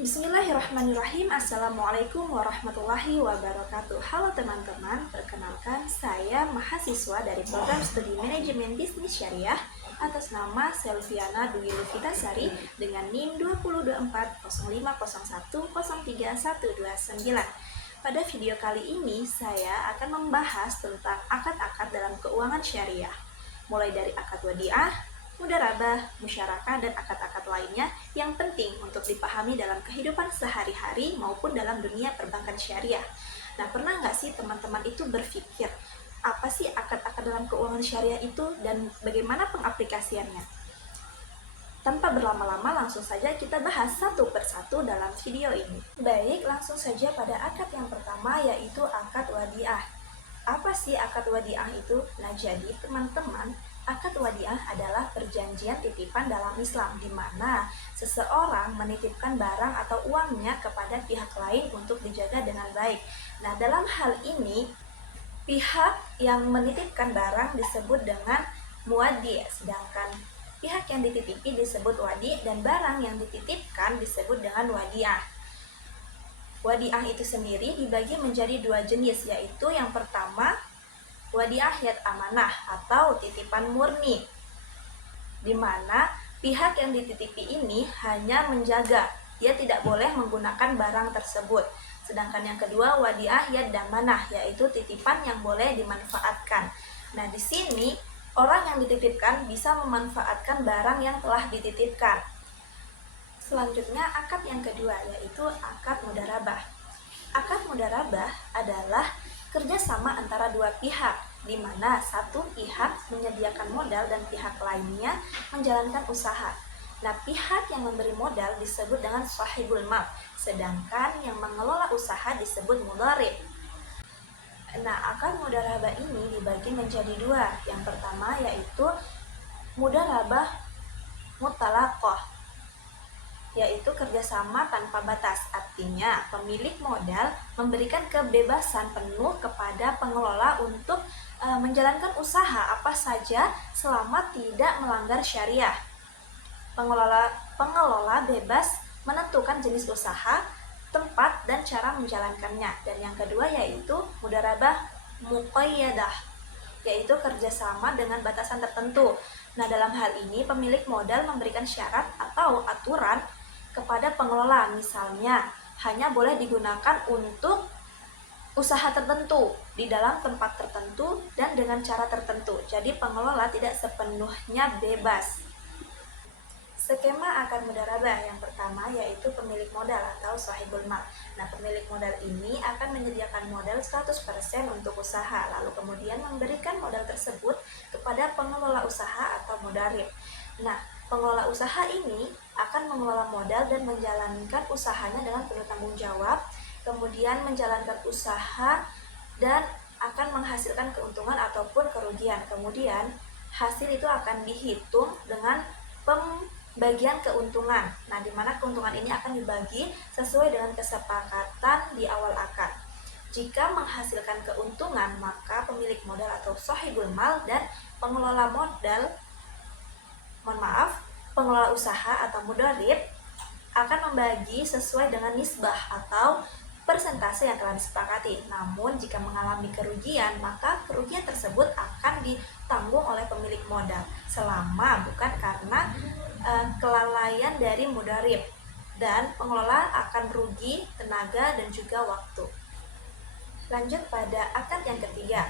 Bismillahirrahmanirrahim. Assalamualaikum warahmatullahi wabarakatuh. Halo teman-teman, perkenalkan saya mahasiswa dari program studi manajemen bisnis syariah atas nama Selviana Dwi Lufitasari dengan NIM 20240501031129. Pada video kali ini saya akan membahas tentang akad-akad dalam keuangan syariah, mulai dari akad wadiah, mudharabah, musyarakah, dan akad-akad lainnya yang penting untuk dipahami dalam kehidupan sehari-hari maupun dalam dunia perbankan syariah. Nah, pernah nggak sih teman-teman itu berpikir, apa sih akad-akad dalam keuangan syariah itu dan bagaimana pengaplikasiannya? Tanpa berlama-lama, langsung saja kita bahas satu persatu dalam video ini. Baik, langsung saja pada akad yang pertama, yaitu akad wadiah. Apa sih akad wadiah itu? Nah, jadi teman-teman, akad wadiah adalah perjanjian titipan dalam Islam, di mana seseorang menitipkan barang atau uangnya kepada pihak lain untuk dijaga dengan baik. Nah, dalam hal ini, pihak yang menitipkan barang disebut dengan muwaddi, sedangkan pihak yang dititipi disebut wadi, dan barang yang dititipkan disebut dengan wadiah. Wadiah itu sendiri dibagi menjadi dua jenis, yaitu yang pertama, wadiah yad amanah atau titipan murni, di mana pihak yang dititipi ini hanya menjaga, dia tidak boleh menggunakan barang tersebut. Sedangkan yang kedua, wadiah yad damanah, yaitu titipan yang boleh dimanfaatkan. Nah, di sini orang yang dititipkan bisa memanfaatkan barang yang telah dititipkan. Selanjutnya, akad yang kedua, yaitu akad mudharabah. Akad mudharabah adalah kerjasama antara dua pihak, di mana satu pihak menyediakan modal dan pihak lainnya menjalankan usaha. Nah, pihak yang memberi modal disebut dengan sahibul mal, sedangkan yang mengelola usaha disebut mudharib. Nah, akad mudharabah ini dibagi menjadi dua. Yang pertama yaitu mudharabah mutalaqah, yaitu kerjasama tanpa batas. Artinya, pemilik modal memberikan kebebasan penuh kepada pengelola untuk menjalankan usaha apa saja selama tidak melanggar syariah. Pengelola bebas menentukan jenis usaha, tempat, dan cara menjalankannya. Dan yang kedua yaitu mudharabah muqayyadah, yaitu kerjasama dengan batasan tertentu. Nah, dalam hal ini pemilik modal memberikan syarat atau aturan kepada pengelola, misalnya hanya boleh digunakan untuk usaha tertentu di dalam tempat tertentu dan dengan cara tertentu. Jadi pengelola tidak sepenuhnya bebas. Skema akad mudharabah yang pertama yaitu pemilik modal atau sahibul mal. Nah, pemilik modal ini akan menyediakan modal 100% untuk usaha, lalu kemudian memberikan modal tersebut kepada pengelola usaha atau mudharib. Nah, pengelola usaha ini akan mengelola modal dan menjalankan usahanya dengan penuh tanggung jawab, kemudian menjalankan usaha dan akan menghasilkan keuntungan ataupun kerugian. Kemudian hasil itu akan dihitung dengan pembagian keuntungan. Nah, di mana keuntungan ini akan dibagi sesuai dengan kesepakatan di awal akad. Jika menghasilkan keuntungan, maka pemilik modal atau sahibul mal dan pengelola pengelola usaha atau mudharib akan membagi sesuai dengan nisbah atau persentase yang telah disepakati. Namun, jika mengalami kerugian, maka kerugian tersebut akan ditanggung oleh pemilik modal selama bukan karena kelalaian dari mudharib, dan pengelola akan rugi tenaga dan juga waktu. Lanjut pada akad yang ketiga.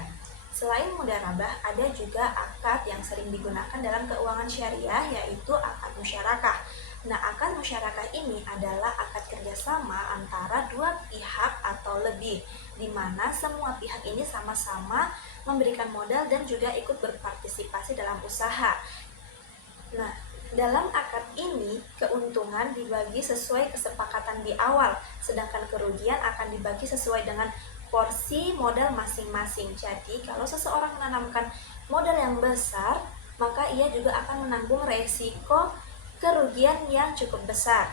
Selain mudharabah, ada juga akad yang sering digunakan dalam keuangan syariah, yaitu akad musyarakah. Nah, akad musyarakah ini adalah akad kerjasama antara dua pihak atau lebih, di mana semua pihak ini sama-sama memberikan modal dan juga ikut berpartisipasi dalam usaha. Nah, dalam akad ini, keuntungan dibagi sesuai kesepakatan di awal, sedangkan kerugian akan dibagi sesuai dengan porsi modal masing-masing. Jadi, kalau seseorang menanamkan modal yang besar, maka ia juga akan menanggung resiko kerugian yang cukup besar.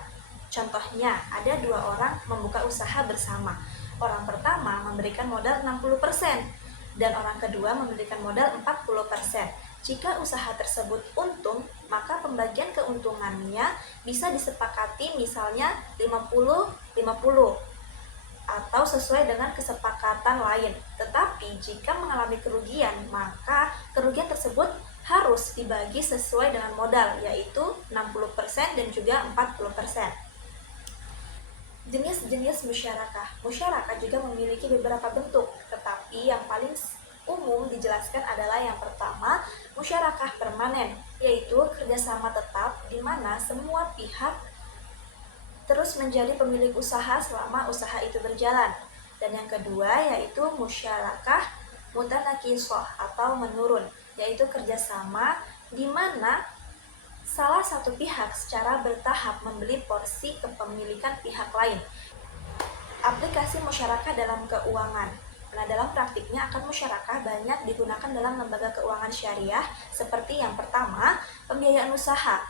Contohnya, ada dua orang membuka usaha bersama. Orang pertama memberikan modal 60% dan orang kedua memberikan modal 40%. Jika usaha tersebut untung, maka pembagian keuntungannya bisa disepakati misalnya 50-50 atau sesuai dengan kesepakatan lain. Tetapi jika mengalami kerugian, maka kerugian tersebut harus dibagi sesuai dengan modal, yaitu 60% dan juga 40%. Jenis-jenis musyarakah. Musyarakah juga memiliki beberapa bentuk, tetapi yang paling umum dijelaskan adalah yang pertama, musyarakah permanen, yaitu kerjasama tetap di mana semua pihak terus menjadi pemilik usaha selama usaha itu berjalan. Dan yang kedua yaitu musyarakah mutanakisah atau menurun, yaitu kerjasama di mana salah satu pihak secara bertahap membeli porsi kepemilikan pihak lain. Aplikasi musyarakah dalam keuangan. Nah, dalam praktiknya akad musyarakah banyak digunakan dalam lembaga keuangan syariah seperti yang pertama, pembiayaan usaha.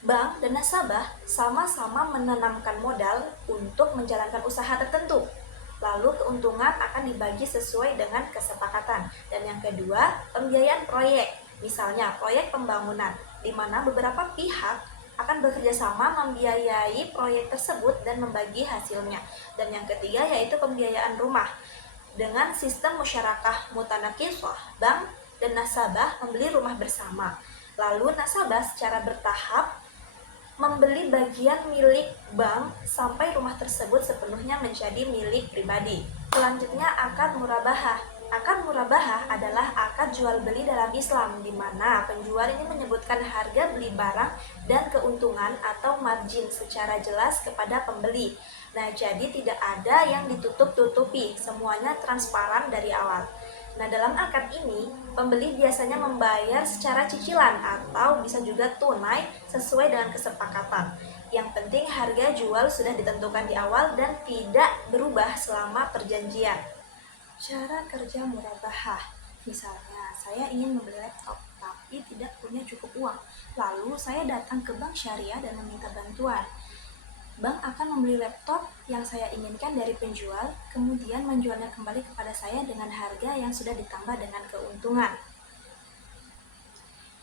Bank dan nasabah sama-sama menanamkan modal untuk menjalankan usaha tertentu. Lalu keuntungan akan dibagi sesuai dengan kesepakatan. Dan yang kedua, pembiayaan proyek. Misalnya proyek pembangunan, di mana beberapa pihak akan bekerja sama membiayai proyek tersebut dan membagi hasilnya. Dan yang ketiga yaitu pembiayaan rumah. Dengan sistem musyarakah mutanakisah, bank dan nasabah membeli rumah bersama. Lalu nasabah secara bertahap membeli bagian milik bank sampai rumah tersebut sepenuhnya menjadi milik pribadi. Selanjutnya akad murabahah. Akad murabahah adalah akad jual beli dalam Islam, di mana penjual ini menyebutkan harga beli barang dan keuntungan atau margin secara jelas kepada pembeli. Nah, jadi tidak ada yang ditutup-tutupi, semuanya transparan dari awal. Nah, dalam akad ini, pembeli biasanya membayar secara cicilan atau bisa juga tunai sesuai dengan kesepakatan. Yang penting harga jual sudah ditentukan di awal dan tidak berubah selama perjanjian. Cara kerja murabahah. Misalnya, saya ingin membeli laptop, tapi tidak punya cukup uang. Lalu, saya datang ke bank syariah dan meminta bantuan. Bank akan membeli laptop yang saya inginkan dari penjual, kemudian menjualnya kembali kepada saya dengan harga yang sudah ditambah dengan keuntungan.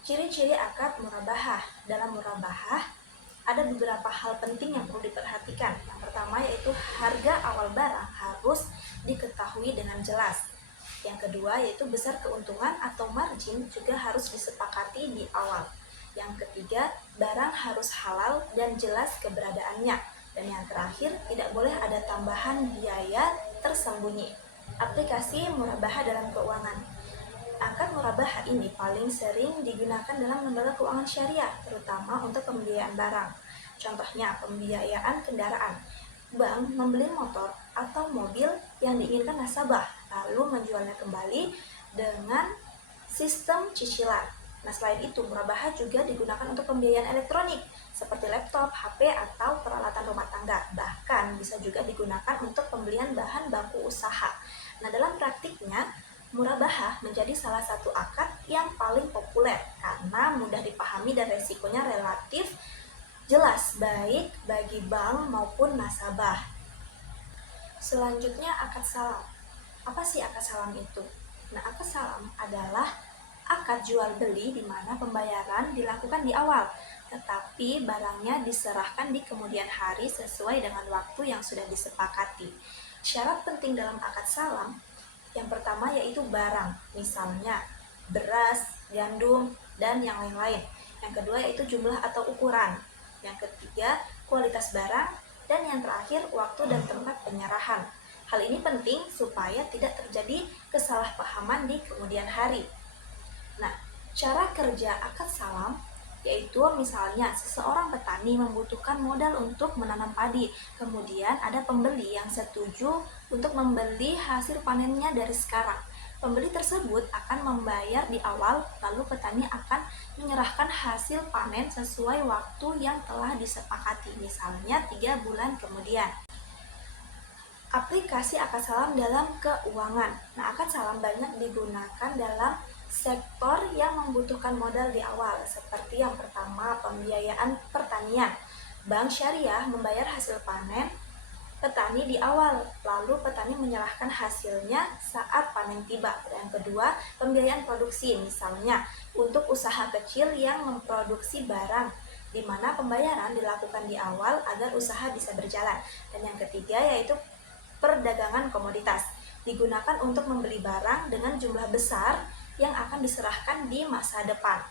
Ciri-ciri akad murabahah. Dalam murabahah, ada beberapa hal penting yang perlu diperhatikan. Yang pertama yaitu harga awal barang harus diketahui dengan jelas. Yang kedua yaitu besar keuntungan atau margin juga harus disepakati di awal. Yang ketiga, barang harus halal dan jelas keberadaannya. Dan yang terakhir, tidak boleh ada tambahan biaya tersembunyi. Aplikasi murabahah dalam keuangan. Akad murabahah ini paling sering digunakan dalam lembaga keuangan syariah, terutama untuk pembiayaan barang. Contohnya, pembiayaan kendaraan. Bank membeli motor atau mobil yang diinginkan nasabah, lalu menjualnya kembali dengan sistem cicilan. Nah, selain itu, murabahah juga digunakan untuk pembiayaan elektronik seperti laptop, HP, atau peralatan rumah tangga. Bahkan bisa juga digunakan untuk pembelian bahan baku usaha. Nah, dalam praktiknya, murabahah menjadi salah satu akad yang paling populer karena mudah dipahami dan resikonya relatif jelas baik bagi bank maupun nasabah. Selanjutnya, akad salam. Apa sih akad salam itu? Nah, akad salam adalah akad jual beli di mana pembayaran dilakukan di awal, tetapi barangnya diserahkan di kemudian hari sesuai dengan waktu yang sudah disepakati. Syarat penting dalam akad salam, yang pertama yaitu barang, misalnya beras, gandum, dan yang lain-lain. Yang kedua yaitu jumlah atau ukuran. Yang ketiga, kualitas barang. Dan yang terakhir, waktu dan tempat penyerahan. Hal ini penting supaya tidak terjadi kesalahpahaman di kemudian hari. Nah, cara kerja akad salam yaitu misalnya seseorang petani membutuhkan modal untuk menanam padi, kemudian ada pembeli yang setuju untuk membeli hasil panennya dari sekarang. Pembeli tersebut akan membayar di awal, lalu petani akan menyerahkan hasil panen sesuai waktu yang telah disepakati, misalnya 3 bulan kemudian. Aplikasi akad salam dalam keuangan. Nah, akad salam banyak digunakan dalam sektor yang membutuhkan modal di awal, seperti yang pertama, pembiayaan pertanian. Bank syariah membayar hasil panen petani di awal, lalu petani menyerahkan hasilnya saat panen tiba. Yang kedua, pembiayaan produksi, misalnya untuk usaha kecil yang memproduksi barang, di mana pembayaran dilakukan di awal agar usaha bisa berjalan. Dan yang ketiga yaitu perdagangan komoditas, digunakan untuk membeli barang dengan jumlah besar yang akan diserahkan di masa depan.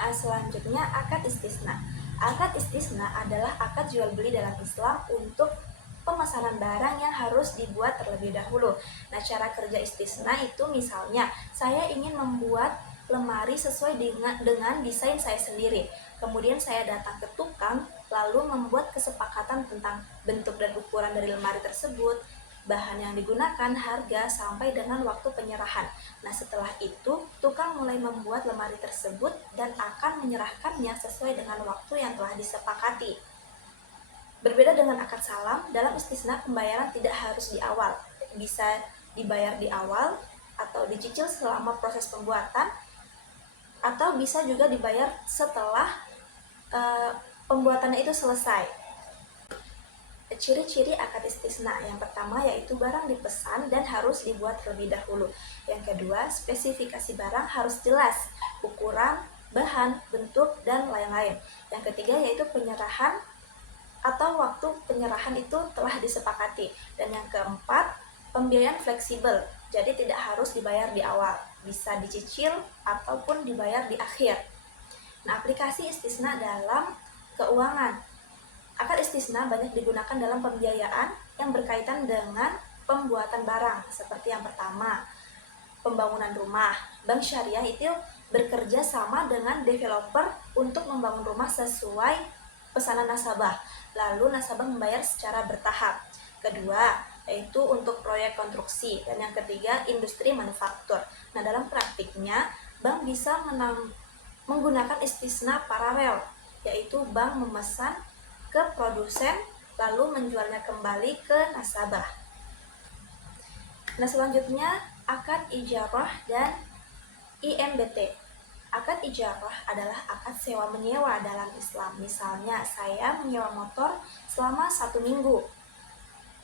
Selanjutnya, akad istisna. Akad istisna adalah akad jual beli dalam Islam untuk pemesanan barang yang harus dibuat terlebih dahulu. Nah, cara kerja istisna itu misalnya saya ingin membuat lemari sesuai dengan desain saya sendiri. Kemudian saya datang ke tukang lalu membuat kesepakatan tentang bentuk dan ukuran dari lemari tersebut, bahan yang digunakan, harga, sampai dengan waktu penyerahan. Nah, setelah itu tukang mulai membuat lemari tersebut dan akan menyerahkannya sesuai dengan waktu yang telah disepakati. Berbeda dengan akad salam, dalam istisna pembayaran tidak harus di awal, bisa dibayar di awal atau dicicil selama proses pembuatan, atau bisa juga dibayar setelah pembuatannya itu selesai. Ciri-ciri akad istisna yang pertama yaitu barang dipesan dan harus dibuat terlebih dahulu. Yang kedua, spesifikasi barang harus jelas, ukuran, bahan, bentuk, dan lain-lain. Yang ketiga yaitu penyerahan atau waktu penyerahan itu telah disepakati. Dan yang keempat, pembiayaan fleksibel, jadi tidak harus dibayar di awal, bisa dicicil ataupun dibayar di akhir. Nah, aplikasi istisna dalam keuangan. Akad istisna banyak digunakan dalam pembiayaan yang berkaitan dengan pembuatan barang, seperti yang pertama, pembangunan rumah. Bank syariah itu bekerja sama dengan developer untuk membangun rumah sesuai pesanan nasabah, lalu nasabah membayar secara bertahap. Kedua, yaitu untuk proyek konstruksi. Dan yang ketiga, industri manufaktur. Nah, dalam praktiknya, bank bisa menggunakan istisna paralel, yaitu bank memesan ke produsen lalu menjualnya kembali ke nasabah. Nah, selanjutnya akad ijarah dan IMBT. Akad ijarah adalah akad sewa menyewa dalam Islam. Misalnya, saya menyewa motor selama 1 minggu.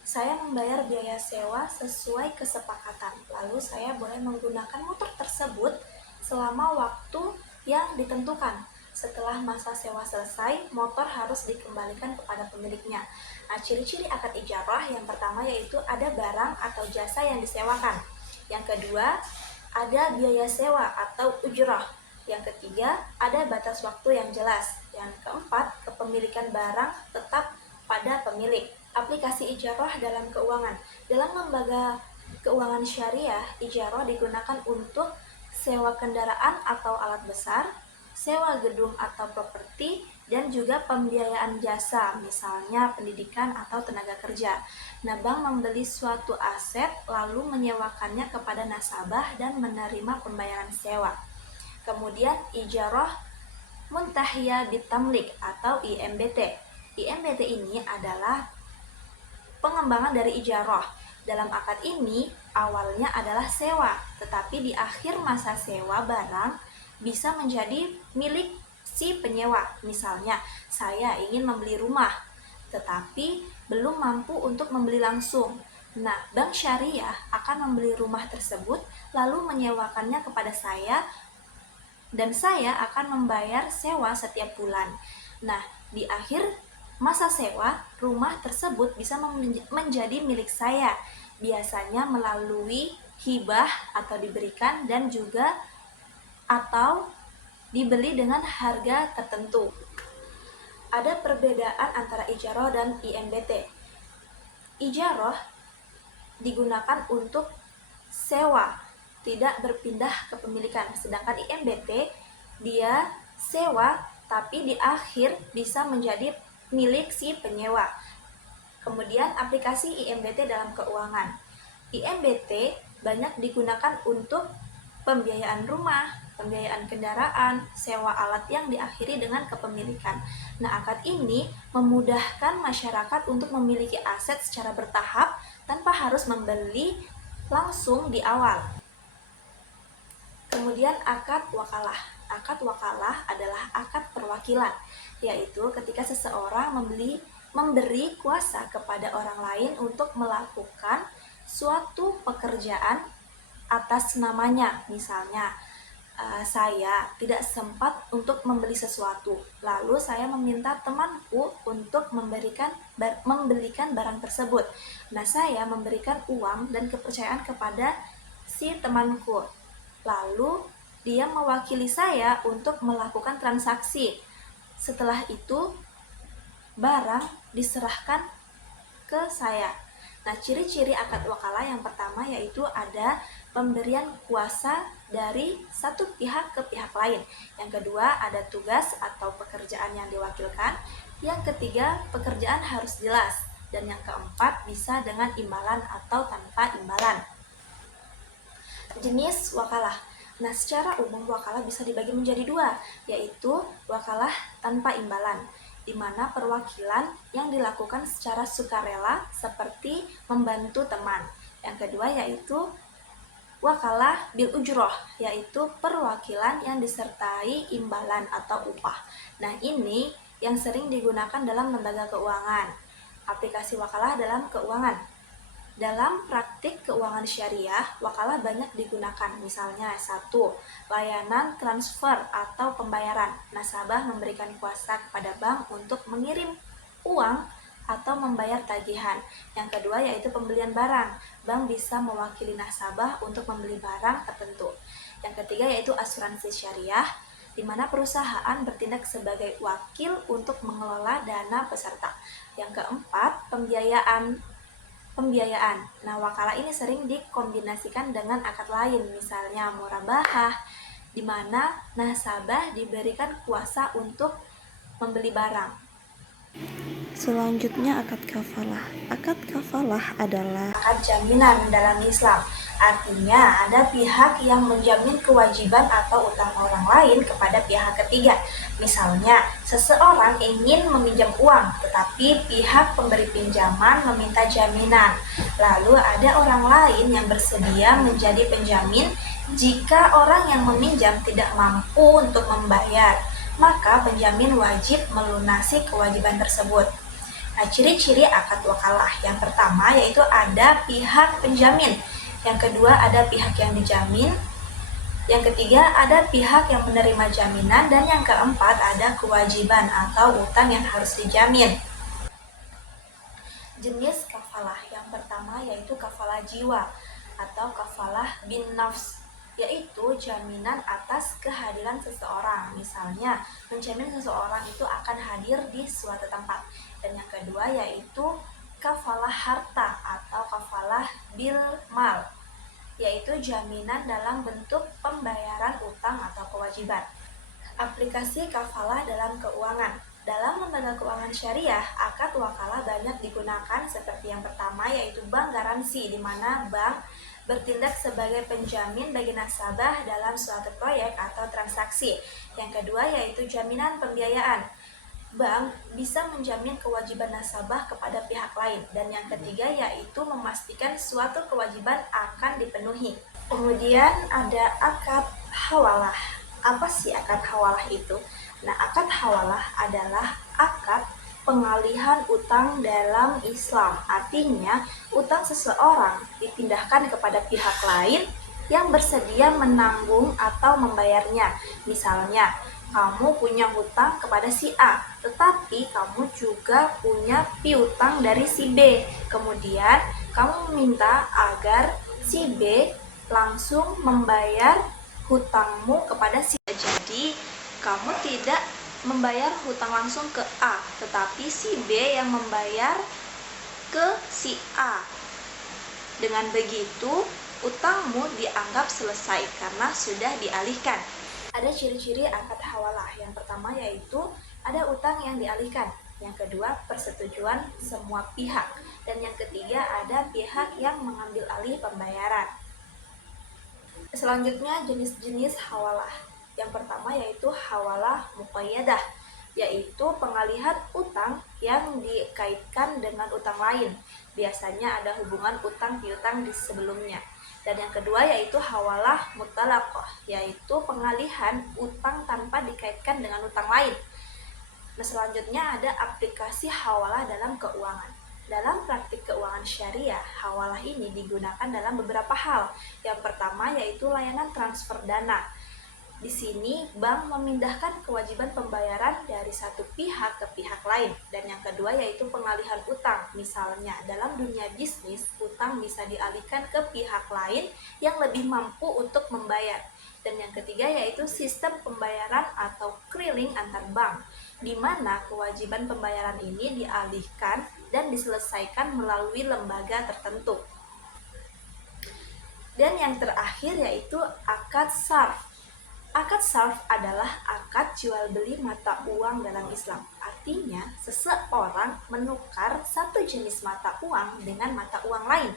Saya membayar biaya sewa sesuai kesepakatan. Lalu saya boleh menggunakan motor tersebut selama waktu yang ditentukan. Setelah masa sewa selesai, motor harus dikembalikan kepada pemiliknya. Nah, ciri-ciri akad ijarah yang pertama yaitu ada barang atau jasa yang disewakan. Yang kedua, ada biaya sewa atau ujrah. Yang ketiga, ada batas waktu yang jelas. Yang keempat, kepemilikan barang tetap pada pemilik. Aplikasi ijarah dalam keuangan. Dalam lembaga keuangan syariah, ijarah digunakan untuk sewa kendaraan atau alat besar, sewa gedung atau properti, dan juga pembiayaan jasa, misalnya pendidikan atau tenaga kerja. Nah, bank membeli suatu aset lalu menyewakannya kepada nasabah dan menerima pembayaran sewa. Kemudian ijarah muntahiyah bitamlik atau IMBT. IMBT ini adalah pengembangan dari ijarah. Dalam akad ini awalnya adalah sewa, tetapi di akhir masa sewa barang bisa menjadi milik si penyewa. Misalnya, saya ingin membeli rumah, tetapi belum mampu untuk membeli langsung. Nah, bank syariah akan membeli rumah tersebut lalu menyewakannya kepada saya dan saya akan membayar sewa setiap bulan. Nah, di akhir masa sewa, rumah tersebut bisa menjadi milik saya, biasanya melalui hibah atau diberikan dan juga atau dibeli dengan harga tertentu. Ada perbedaan antara ijarah dan IMBT. Ijarah digunakan untuk sewa, tidak berpindah kepemilikan. Sedangkan IMBT dia sewa tapi di akhir bisa menjadi milik si penyewa. Kemudian aplikasi IMBT dalam keuangan. IMBT banyak digunakan untuk pembiayaan rumah, pembiayaan kendaraan, sewa alat yang diakhiri dengan kepemilikan. Nah, akad ini memudahkan masyarakat untuk memiliki aset secara bertahap tanpa harus membeli langsung di awal. Kemudian akad wakalah. Akad wakalah adalah akad perwakilan, yaitu ketika seseorang membeli memberi kuasa kepada orang lain untuk melakukan suatu pekerjaan atas namanya. Misalnya, saya tidak sempat untuk membeli sesuatu, lalu saya meminta temanku untuk membelikan barang tersebut. Nah, saya memberikan uang dan kepercayaan kepada si temanku, lalu dia mewakili saya untuk melakukan transaksi. Setelah itu barang diserahkan ke saya. Nah, ciri-ciri akad wakalah yang pertama yaitu ada pemberian kuasa dari satu pihak ke pihak lain. Yang kedua, ada tugas atau pekerjaan yang diwakilkan. Yang ketiga, pekerjaan harus jelas. Dan yang keempat, bisa dengan imbalan atau tanpa imbalan. Jenis wakalah. Nah, secara umum wakalah bisa dibagi menjadi dua, yaitu wakalah tanpa imbalan, di mana perwakilan yang dilakukan secara sukarela seperti membantu teman. Yang kedua yaitu wakalah bil ujroh, yaitu perwakilan yang disertai imbalan atau upah. Nah, ini yang sering digunakan dalam lembaga keuangan. Aplikasi wakalah dalam keuangan. Dalam praktik keuangan syariah, wakalah banyak digunakan. Misalnya, 1. Layanan transfer atau pembayaran. Nasabah memberikan kuasa kepada bank untuk mengirim uang atau membayar tagihan. Yang kedua yaitu pembelian barang. Bank bisa mewakili nasabah untuk membeli barang tertentu. Yang ketiga yaitu asuransi syariah, di mana perusahaan bertindak sebagai wakil untuk mengelola dana peserta. Yang keempat, pembiayaan. Nah, wakalah ini sering dikombinasikan dengan akad lain, misalnya murabahah, di mana nasabah diberikan kuasa untuk membeli barang. Selanjutnya akad kafalah. Akad kafalah adalah akad jaminan dalam Islam. Artinya ada pihak yang menjamin kewajiban atau utang orang lain kepada pihak ketiga. Misalnya, seseorang ingin meminjam uang, tetapi pihak pemberi pinjaman meminta jaminan. Lalu ada orang lain yang bersedia menjadi penjamin jika orang yang meminjam tidak mampu untuk membayar, maka penjamin wajib melunasi kewajiban tersebut. Nah, ciri-ciri akad wakalah yang pertama yaitu ada pihak penjamin, yang kedua ada pihak yang dijamin, yang ketiga ada pihak yang menerima jaminan, dan yang keempat ada kewajiban atau utang yang harus dijamin. Jenis kafalah yang pertama yaitu kafalah jiwa atau kafalah bin nafs, yaitu jaminan atas kehadiran seseorang. Misalnya, menjamin seseorang itu akan hadir di suatu tempat. Dan yang kedua yaitu kafalah harta atau kafalah bil mal, yaitu jaminan dalam bentuk pembayaran utang atau kewajiban. Aplikasi kafalah dalam keuangan. Dalam lembaga keuangan syariah, akad wakalah banyak digunakan seperti yang pertama yaitu bank garansi, di mana bank bertindak sebagai penjamin bagi nasabah dalam suatu proyek atau transaksi. Yang kedua yaitu jaminan pembiayaan. Bank bisa menjamin kewajiban nasabah kepada pihak lain. Dan yang ketiga yaitu memastikan suatu kewajiban akan dipenuhi. Kemudian ada akad hawalah. Apa sih akad hawalah itu? Nah, akad hawalah adalah akad pengalihan utang dalam Islam. Artinya, utang seseorang dipindahkan kepada pihak lain yang bersedia menanggung atau membayarnya. Misalnya, kamu punya hutang kepada si A, tetapi kamu juga punya piutang dari si B. Kemudian, kamu meminta agar si B langsung membayar hutangmu kepada si A. Jadi, kamu tidak membayar hutang langsung ke A, tetapi si B yang membayar ke si A. Dengan begitu, utangmu dianggap selesai karena sudah dialihkan. Ada ciri-ciri akad hawalah. Yang pertama yaitu ada utang yang dialihkan. Yang kedua, persetujuan semua pihak. Dan yang ketiga, ada pihak yang mengambil alih pembayaran. Selanjutnya, jenis-jenis hawalah. Yang pertama yaitu hawalah muqayyadah, yaitu pengalihan utang yang dikaitkan dengan utang lain. Biasanya ada hubungan utang piutang di sebelumnya. Dan yang kedua yaitu hawalah mutalaqah, yaitu pengalihan utang tanpa dikaitkan dengan utang lain. Nah, selanjutnya ada aplikasi hawalah dalam keuangan. Dalam praktik keuangan syariah, hawalah ini digunakan dalam beberapa hal. Yang pertama yaitu layanan transfer dana. Di sini, bank memindahkan kewajiban pembayaran dari satu pihak ke pihak lain. Dan yang kedua yaitu pengalihan utang. Misalnya, dalam dunia bisnis, utang bisa dialihkan ke pihak lain yang lebih mampu untuk membayar. Dan yang ketiga yaitu sistem pembayaran atau keliling antar bank, di mana kewajiban pembayaran ini dialihkan dan diselesaikan melalui lembaga tertentu. Dan yang terakhir yaitu akad sarf. Akad sarf adalah akad jual beli mata uang dalam Islam. Artinya, seseorang menukar satu jenis mata uang dengan mata uang lain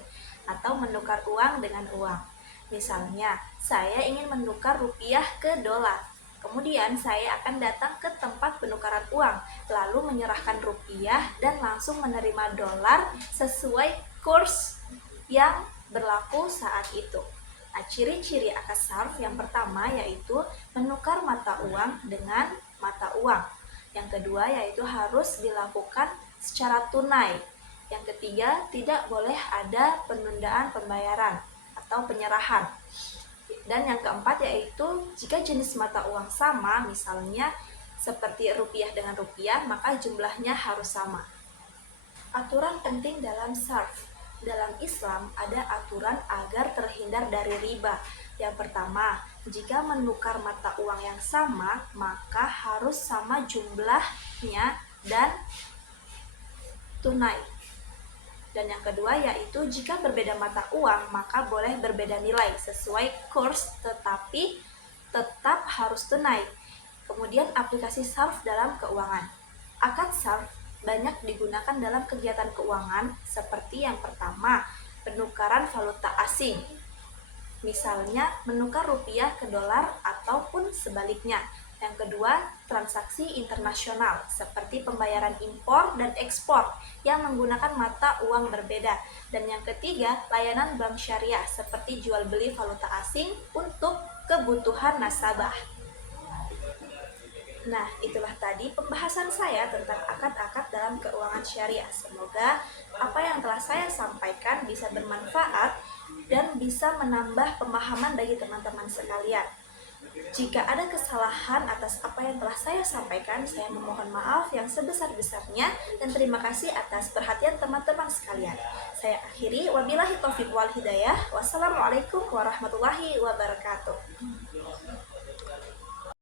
atau menukar uang dengan uang. Misalnya, saya ingin menukar rupiah ke dolar. Kemudian saya akan datang ke tempat penukaran uang, lalu menyerahkan rupiah dan langsung menerima dolar sesuai kurs yang berlaku saat itu. Nah, ciri-ciri akad sarf yang pertama yaitu menukar mata uang dengan mata uang. Yang kedua yaitu harus dilakukan secara tunai. Yang ketiga, tidak boleh ada penundaan pembayaran atau penyerahan. Dan yang keempat yaitu jika jenis mata uang sama, misalnya seperti rupiah dengan rupiah, maka jumlahnya harus sama. Aturan penting dalam sarf. Dalam Islam ada aturan agar terhindar dari riba. Yang pertama, jika menukar mata uang yang sama, maka harus sama jumlahnya dan tunai. Dan yang kedua yaitu jika berbeda mata uang, maka boleh berbeda nilai sesuai kurs tetapi tetap harus tunai. Kemudian aplikasi sarf dalam keuangan. Akad sarf banyak digunakan dalam kegiatan keuangan seperti yang pertama, penukaran valuta asing. Misalnya menukar rupiah ke dolar ataupun sebaliknya. Yang kedua, transaksi internasional seperti pembayaran impor dan ekspor yang menggunakan mata uang berbeda. Dan yang ketiga, layanan bank syariah seperti jual beli valuta asing untuk kebutuhan nasabah. Nah, itulah tadi pembahasan saya tentang akad-akad dalam keuangan syariah. Semoga apa yang telah saya sampaikan bisa bermanfaat dan bisa menambah pemahaman bagi teman-teman sekalian. Jika ada kesalahan atas apa yang telah saya sampaikan, saya memohon maaf yang sebesar-besarnya dan terima kasih atas perhatian teman-teman sekalian. Saya akhiri, wabillahi taufiq wal hidayah. Wassalamualaikum warahmatullahi wabarakatuh.